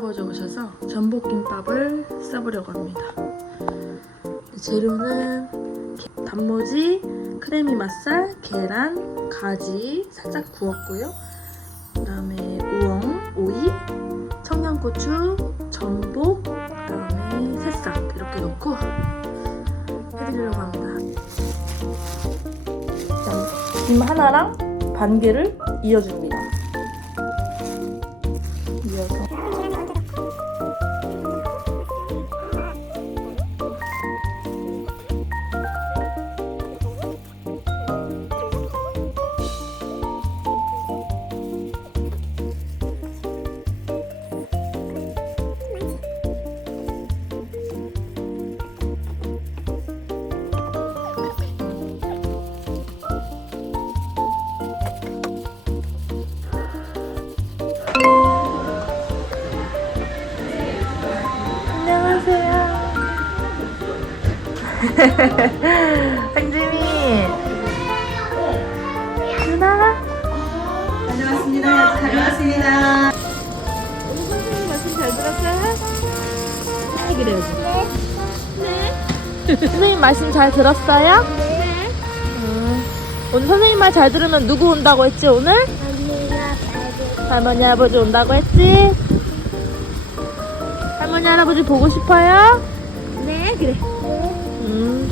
할아버지 오셔서 전복김밥을 싸보려고 합니다. 재료는 게- 단무지, 크래미 맛살, 계란, 가지 살짝 구웠고요. 그 다음에 우엉, 오이, 청양고추, 전복, 그 다음에 새싹 이렇게 넣고 해드리려고 합니다. 자, 김 하나랑 반 개를 이어줍니다. 한지미. 누나. 다녀왔습니다. 다녀왔습니다. 우리 선생님 말씀 잘 들었어요? 네, 그래야지. 네. 선생님 말씀 잘 들었어요? 네. 음, 오늘 선생님 말 잘 들으면 누구 온다고 했지 오늘? 할머니 할아버지 온다고 했지? 할머니 할아버지 보고 싶어요?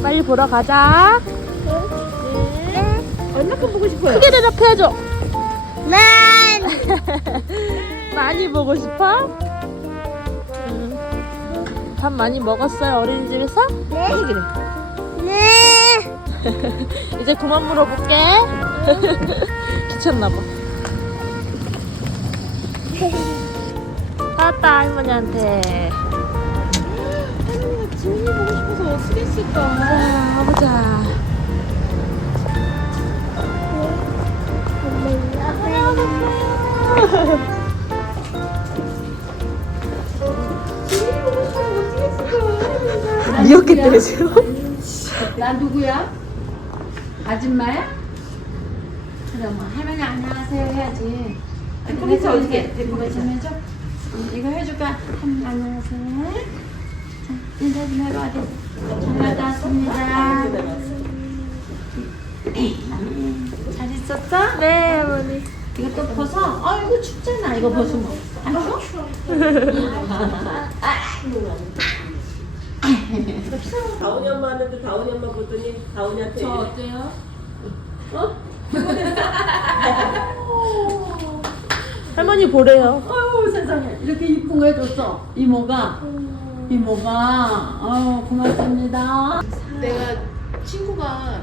네 빨리 보러 가자. 네 얼마큼 보고 싶어요? 크게 대답해야죠. 많이 보고 싶어? 음, 밥 많이 먹었어요 어린이집에서? 네. 그래 이제 그만 물어볼게. 귀찮나봐. 따따 할머니한테 지훈이 보고 싶어서 어떻게 했을까? 자 가보자 지훈이 보고 싶어서 어떻게 했을까? 미역캣 지금 나 누구야? 아줌마야? 그럼 할머니 안녕하세요 해야지. 거기서 어떻게 좀 해줘? 응, 이거 해줄까? 할머니 안녕하세요. 자, 인사 좀 해봐 어디? 잘 갔다 왔습니다. 잘 있었어? 네 할머니 이거 또 벗어? 아 이거 춥잖아 이거 벗으면 안 추워? 다운이 엄마 하는데 다운이 엄마 보더니 다운이한테 저 어때요? 할머니 보래요 아유 세상에 이렇게 이쁜 거 해줬어 이모가 이모가 아유 고맙습니다. 내가 친구가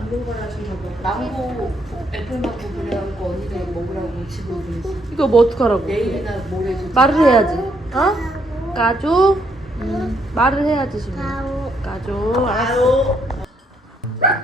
망고 애플 망고 그래갖고 언니들 먹으라고 집에 보냈어. 이거 뭐 어떡하라고? 내일이나 모레 좀 말을 해야지. 어? 까줘 음, 말을 해야지 지금. 까줘 알았어. 인사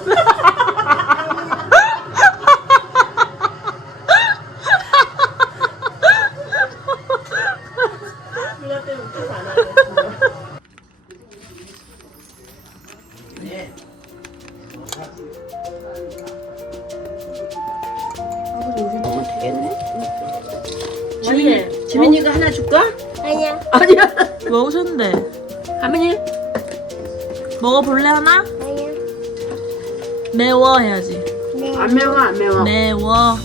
매워 해야지. 네. 안 매워 안 매워. 매워.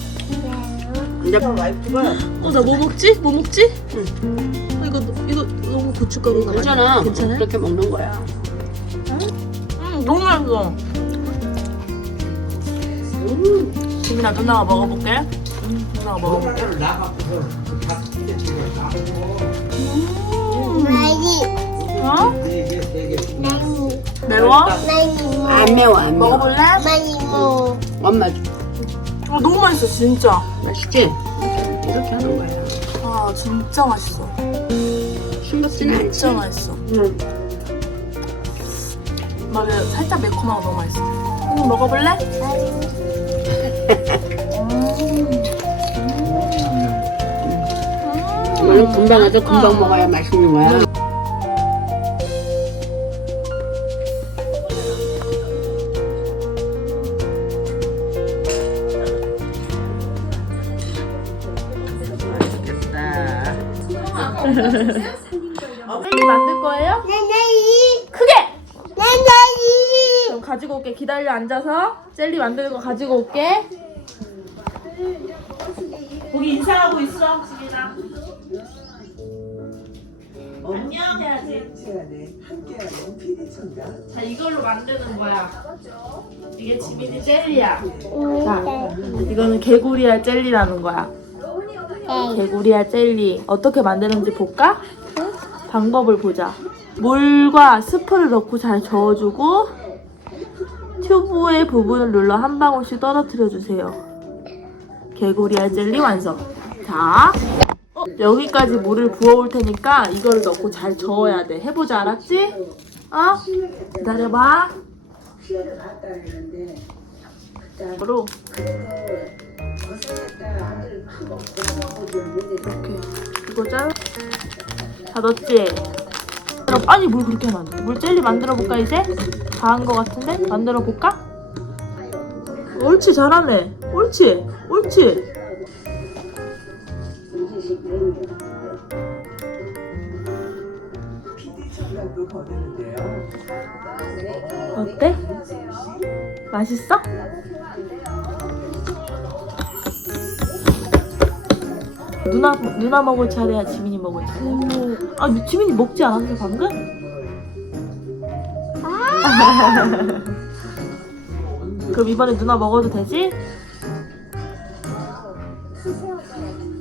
이제 어나 뭐 먹지? 뭐 먹지? 어, 이거 이거 너무 고춧가루가 괜찮아. 많이- 괜찮아? 그렇게 먹는 거야. 음 너무 맛있어. 음. 지민아 누나가 먹어볼게. 음, 누나가 먹어볼게. 나이. 어? 매워? 나이. 안 매워 안 매워. 먹어볼래? 나이 뭐. 엄마 줘. 어 너무 맛있어 진짜. 맛있지? 이렇게 하는 거야. 아 진짜 맛있어. 싱겁진 않지? 진짜 맛있어. 응. 막 살짝 매콤하고 너무 맛있어. 이거 먹어볼래? 이거는 금방 해서 금방 먹어야 맛있는 거야. 기다려 앉아서 젤리 만드는 거 가지고 올게. 거기 인사하고 있어, 지민아. 안녕 해야지. 자, 이걸로 만드는 거야. 이게 지민이 젤리야. 자, 이거는 개구리알 젤리라는 거야. 개구리알 젤리 어떻게 만드는지 볼까? 방법을 보자. 물과 스프를 넣고 잘 저어주고 튜브의 부분을 눌러 한 방울씩 떨어뜨려 주세요. 개구리알 젤리 완성. 자, 어, 여기까지 물을 부어올 테니까 이걸 넣고 잘 저어야 돼. 해보자, 알았지? 어? 기다려봐. 으로 이렇게 이거 짤. 다 넣었 지? 그럼 아니 물 그렇게 하면 안 돼. 물 젤리 만들어 볼까 이제? 다 한 거 같은데? 만들어 볼까? 옳지 잘하네. 옳지 옳지. 어때? 맛있어? 누나 누나 먹을 차례야 지민이 먹을 차례야. 아 지민이 먹지 않았어 방금? 그럼 이번에 누나 먹어도 되지?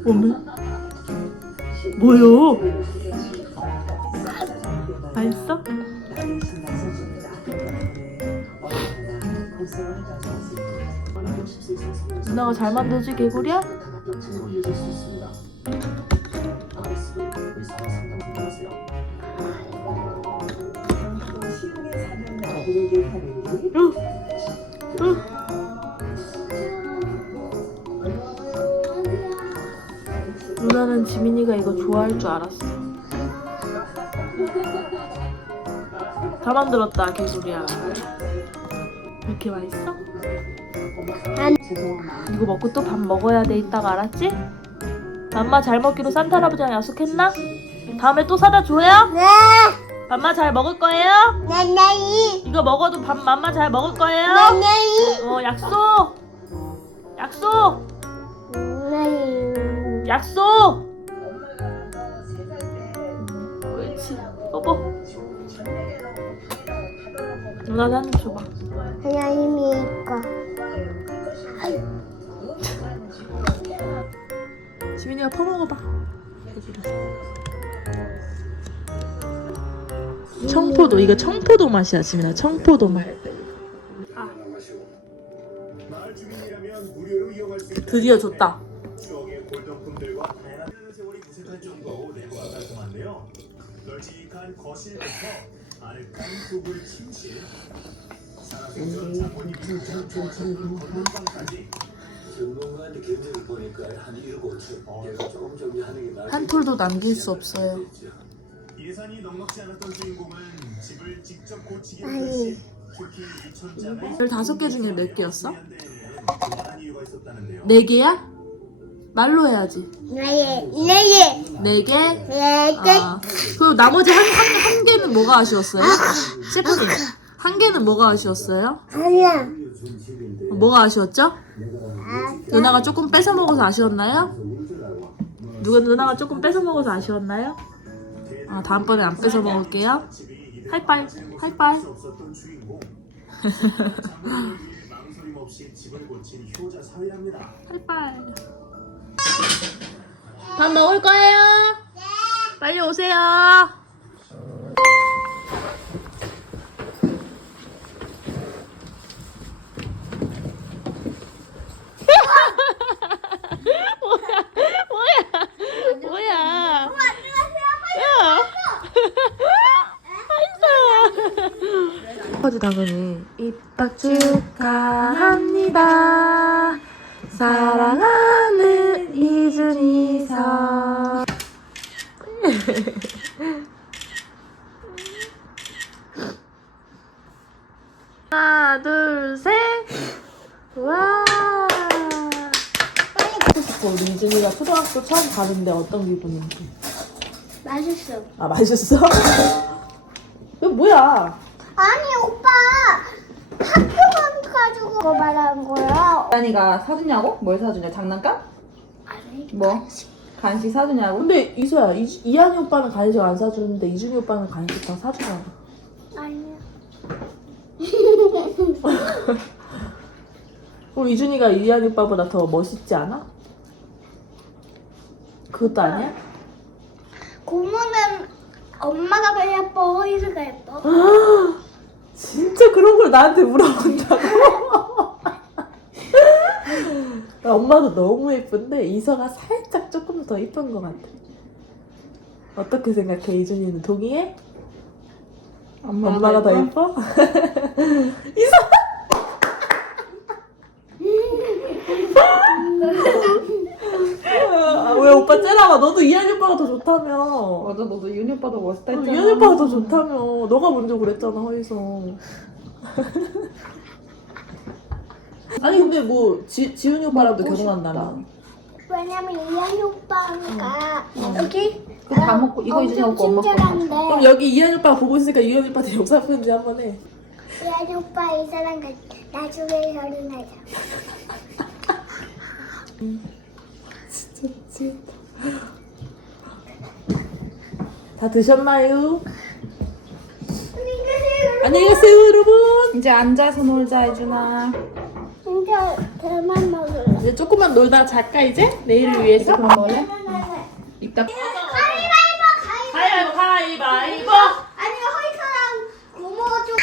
어메? 뭐요? 맛있어? 누나가 잘 만들지 개구리야? 응. 응. 누나는 지민이가 이거 좋아할 줄 알았어. 다 만들었다 개구리야. 이렇게 맛있어? 이거 먹고 또 밥 먹어야 돼 이따가 알았지? 맘마 잘 먹기로 산타 할아버지랑 약속했나? 다음에 또 사다 줘요? 네. 맘마 잘 먹을 거예요? 나이. 이거 먹어도 밥 맘마 잘 먹을 거예요? 나이. 어 약속 약속 나이. 약속 옳지 뽀뽀 누나도 한입 줘봐 하나님이 있고. 지민이가 퍼먹어봐 청포도 이거 청포도 맛이야 지민아 청포도 맛 드디어 줬다 추억의 골동품들과 다양한 세월이 무색할 정도로 내부가 깔끔한데요. 널찍한 거실부터 아늑한 부불 침실, 전문가한테 견적을 보니까 한 1억 5천. 얘가 조금 정리하는 게 나을 한 톨도 남길 수 없어요. 예산이 넉넉지 않았던 주인공은 집을 직접 고치기까지 특히 이 촌장은 15개 중에 몇 개였어? 그만한 이유가 있었다는데요. 네 개야? 말로 해야지. 네, 네, 네 개? 네, 네. 아, 그럼 나머지 한, 한, 한 개는 뭐가 아쉬웠어요? 셰프님, 한 개는 뭐가 아쉬웠어요? 아니야. 뭐가 아쉬웠죠? 누나가 조금 뺏어 먹어서 아쉬웠나요? 누가 누나가 조금 뺏어 먹어서 아쉬웠나요? 아, 다음번에 안 뺏어 먹을게요. 하이파이, 하이파이. 하이파이. 밥 먹을 거예요? 빨리 오세요. 뭐야? 뭐야? 뭐야? 야. 아버지 당연히 입학 축하합니다. 사랑하는 이준이서. 하나 둘셋. 와. 하고 싶어. 우리 이준이가 초등학교 처음 가는데 어떤 기분인지 맛있어. 아 맛있어? 이거 뭐야 아니, 오빠. 학교만 가지고 그거 말하는 거야. 이한이가 사주냐고? 뭘 사주냐? 장난감? 아니, 뭐? 간식 사주냐고? 근데 이소야 이, 이한이 오빠는 간식 안 사주는데 이준이 오빠는 간식 다 사주잖아 아니야. 그럼 이준이가 이한이 오빠보다 더 멋있지 않아? 그것도 아니야? 고모는 엄마가 더 예뻐, 희수가 예뻐. 진짜 그런 걸 나한테 물어본다고? 엄마도 너무 예쁜데 이서가 살짝 조금 더 예쁜 것 같아. 어떻게 생각해 이준이는 동의해? 엄마가, 더 예뻐? 이서! 아, 왜 오빠 째나봐 너도 이한이 오빠가 더 좋다며. 맞아 너도 이은이 오빠도 멋있다 어, 했잖아. 이한이 오빠가 더 좋다며. 너가 먼저 그랬잖아 허이서 아니 근데 뭐 지, 지훈이 오빠랑도 결혼한다며. 왜냐면 이한이 오빠가 여기? 그거 다 먹고 이거 이제 엄청 먹고 엄마 거 친절한데. 그럼 여기 이한이 오빠 보고 있으니까 이한이 오빠한테 영상 편지 한번 해. 이한이 오빠 이 사람 같 나중에 결혼하자. 다 드셨나요? 안녕히 가세요 여러분 이제 앉아서 놀자 해준아 진짜 그만 먹을래. 이제 조금만 놀다 잘까 이제? 내일을 위해서 밥 먹을래? 이따 가위바위보 가위바위보. 가위바위보 가위바위보 아니 허이사랑 고모가 좀.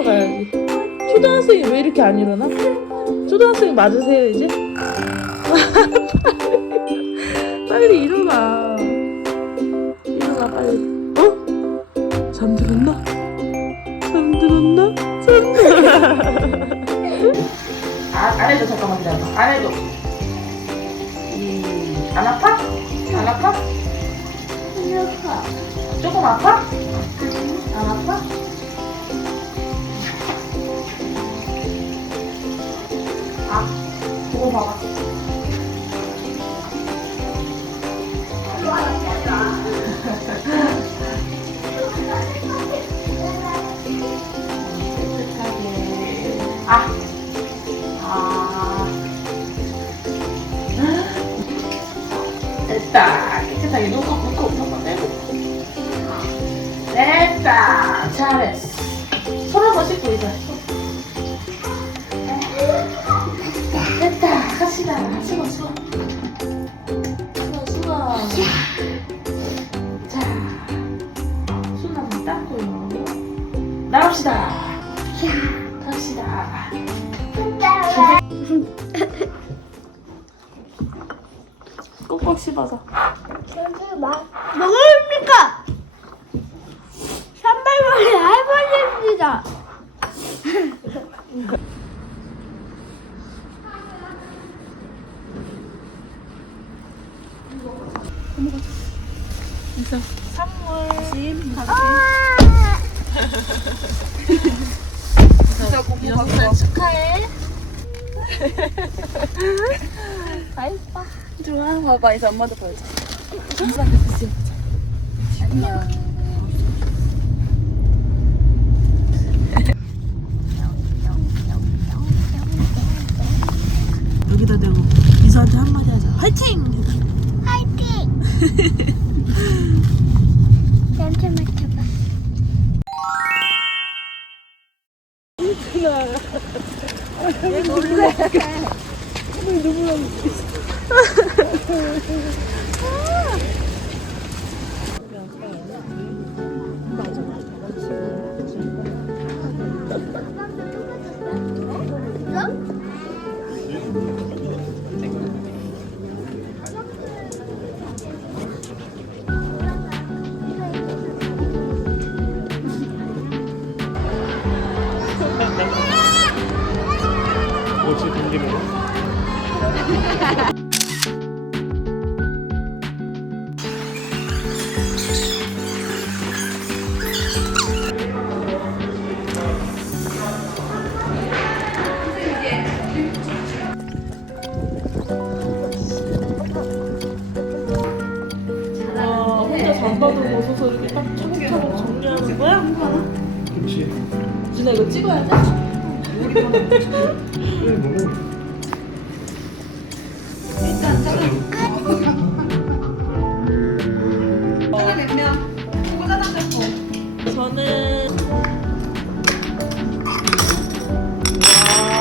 씻으러 가야지 초등학생이 왜 이렇게 안 일어나? 초등학생 맞으세요 이제? 빨리, 빨리 일어나 일어나 빨리 어? 잠들었나? 잠들었나? 잠들었나? 아, 안 해도 잠깐만 기다려 안 해도 이, 안 아파? 안 아파? 이렇게 조금 아파? 안 아파? 깨끗하게. 아, 아. 됐다. 깨끗하게 놓고, 놓고, 놓고, 떼고. 됐다. 잘했어. 손 한번 씻고 있어. 됐 좋아 차곡차곡 정리하는 거야? 그렇지. 진아 이거 찍어야 돼? 저는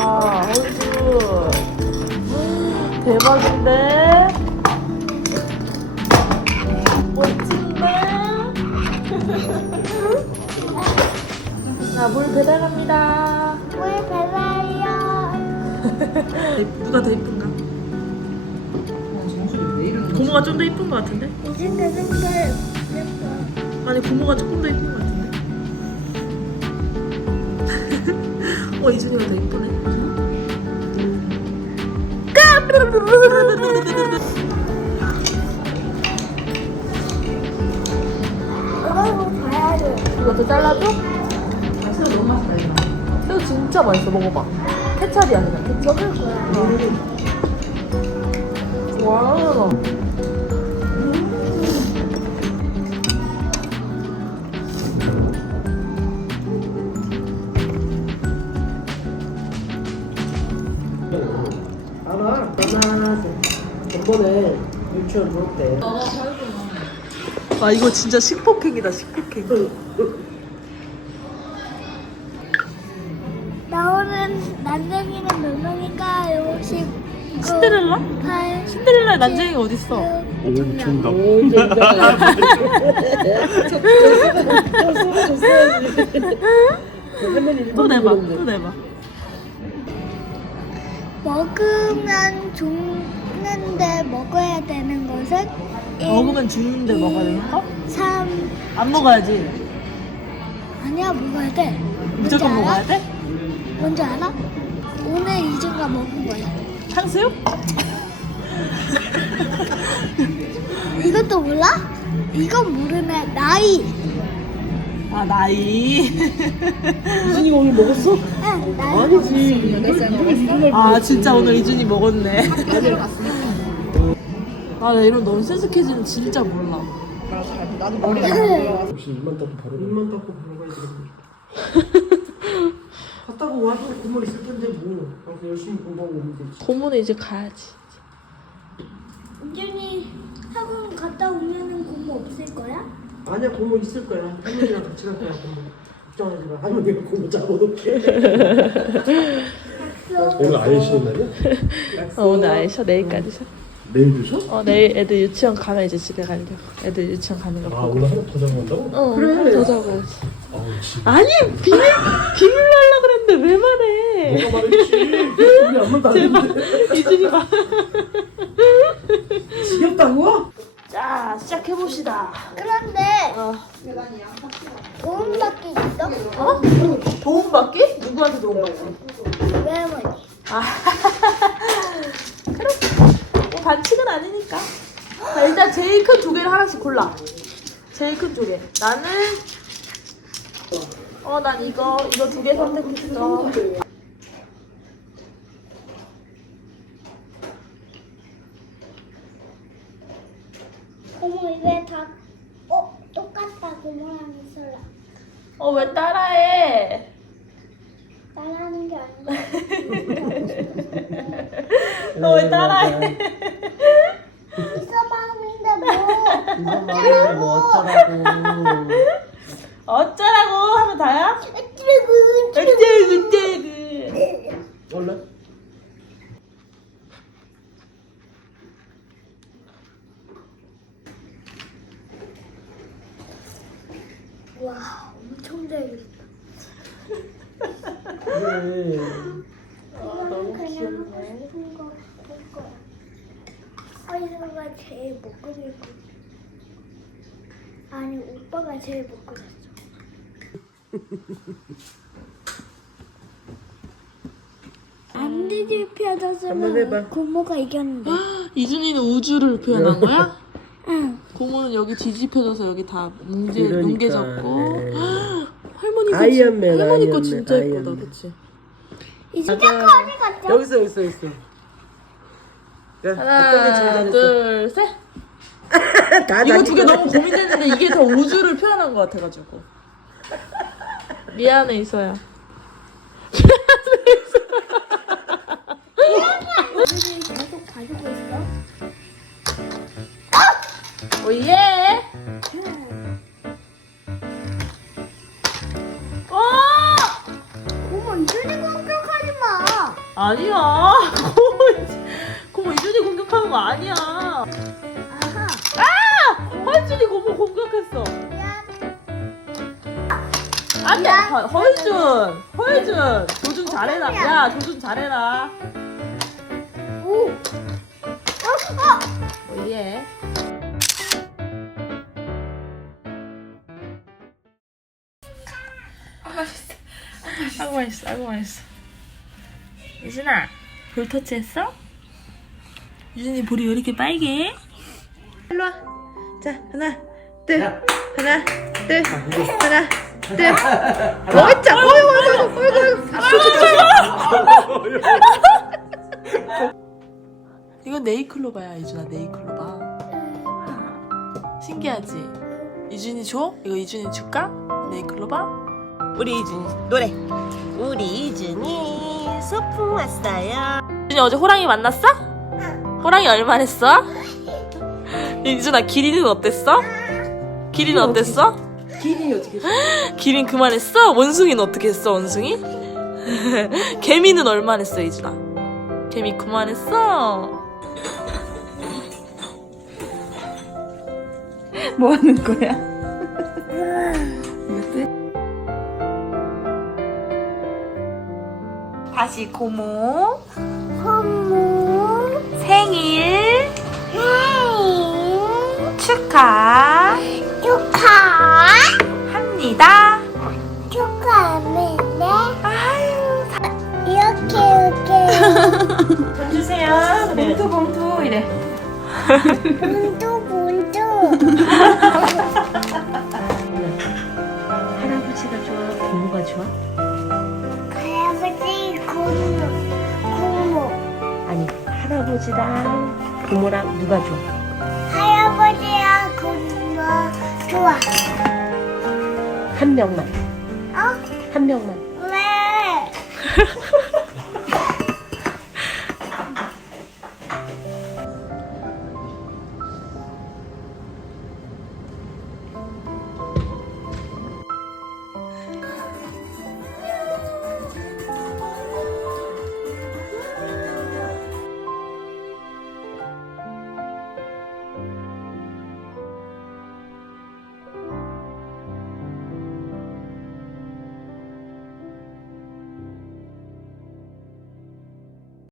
와 얼굴 대박인데 멋진데 자물 배달요. 누가 더 이쁜가? 고모가 좀 더 이쁜 것 같은데? 예뻐. 아니 고모가 조금 더 이쁜 것 같은데? 어 이준이가 더 이쁘네 이거 봐야 돼. 이거 더 잘라줘? 새우 너무 맛있다 이거 새우 진짜 맛있어 먹어봐 케찹이야 그냥 케찹 먹을 거야. 와 알아. 전번에 유치원 볼때 아 이거 진짜 식폭행이다 식폭행 난쟁이가 어딨어 오 정답 또 내봐 또 내봐 먹으면 죽는데 먹어야 되는 것은 먹으면 죽는데 먹어야 되는 거? 3 안 먹어야지 아니야 먹어야 돼 무조건 알아? 먹어야 돼? 뭔지 알아? 오늘 이준가 먹은 거야 탕수육? 이것도 몰라? 이건 모르네. 나이. 아 나이. 이준이가 오늘 먹었어? 응 나이. 아니지. 아 진짜 오늘 이준이 먹었네. 아나 이런 넌센스 퀴즈는 진짜 몰라. 혹시 입만 닦고 바로 입만 닦고 바로 가야 되겠네. 갔다가 와도 고모 있을 텐데 뭐. 가서 열심히 공부하고 오면 되지. 고모는 이제 가야지. 이준이 갔다 오면은 공부 없을 거야? 아니야 고모 있을 거야. 할머니랑 같이 갈 거야 고모. 걱정하지 마. 할머니가 고모 잡아놓게. 오늘 아예 쉬는 날이야? 어, 오늘 아예 쉬어? 내일까지 쉬어? 내일도 쉬어? 어 내일 애들 유치원 가면 이제 집에 가려고 애들 유치원 가는 거 아 보고. 오늘 하나 더 잡아간다고? 어 그래. 더 아우 진짜. 아니 비밀 비밀로 하려고 그랬는데 왜 말해? 내가 말했지? 우리 안 만나는데. 이준이 봐 지겹다고? 자 시작해봅시다 그런데 어. 도움받기 있어? 어? 도움받기? 누구한테 도움받기? 외할머니 그래 뭐 반칙은 아니니까 자, 일단 제일 큰 조개를 하나씩 골라 제일 큰 조개 나는 어 난 이거 이거 두 개 선택했어 어머 이게 다 어? 똑같다 고모랑 있어라 어 왜 따라해? 따라하는 게 아니라. 너 왜 따라해? 있어 마음인데 뭐. 이거 뭐 어쩌라고 하면 다야? 어쩌고 어쩌고 어쩌고 원래? 와 엄청 잘 그렸다 그래 이거는 그냥 하고 싶은 거 볼 거야 어이가 제일 못 그리고 아니 오빠가 제일 못 그렸어 안 뒤집혀져서는 한번 해봐. 고모가 이겼는데 이준이는 우주를 표현한 거야? 응 고모는 여기 뒤집혀져서 여기 다 뭉개, 그러니까, 뭉개졌고 네. 할머니 거 아이언맨, 진- 할머니 거 아이언맨, 진짜 예쁘다 아이언맨. 그치? 이제 커리 같죠? 여기 있어 여기 있어 여기 있어 야, 어떤 게 제일 하나 잘했어? 둘 셋 다 이거 자기 두개 거야. 너무 고민됐는데 이게 더 우주를 표현한 것 같아가지고 미안해 이서야 우리는 계속 가지고 있어 오예. 어! 고모 이준이 공격하지 마. 아니야. 고모 이준- 고모 이준이 공격하는 거 아니야. 아하. 헐준이 고모 공격했어. 미안. 안돼 허이준 허이준. 조준 잘해라. 야 조준 잘해라 오 어, 어. 오예 아이고 맛있어 아이고 맛있어 유진아 볼 터치했어? 유진이 볼이 왜 이렇게 빨개? 일로 와. 자 하나 둘 하나 둘 하나 둘 어이짜 어이구 어이구 어이구 어이구 이건 네이클로바야 이준아 네이클로바 신기하지? 이준이 줘? 이거 이준이 줄까? 네이클로바? 우리 이준이 노래 우리 이준이 소풍 왔어요 이준이 어제 호랑이 만났어? 응. 호랑이 얼마 했어? 이준아 기린은 어땠어? 기린은 어땠어? 길이 어떻게 기린 그만했어? 원숭이는 어떻게 했어 원숭이? 개미는 얼마 했어 이준아? 개미 그만했어? 뭐 하는 거야? 다시 고모 고모 생일 생일 축하합니다. 축하 합니다. 축하합니다. 아유 이렇게 이렇게 돈 주세요. 봉투 봉투 이래. 문도 할아버지가 좋아? 고모가 좋아? 할아버지 고모 고모 아니 할아버지랑 고모랑 누가 좋아? 할아버지랑 고모 좋아. 한 명만 어? 한 명만 왜?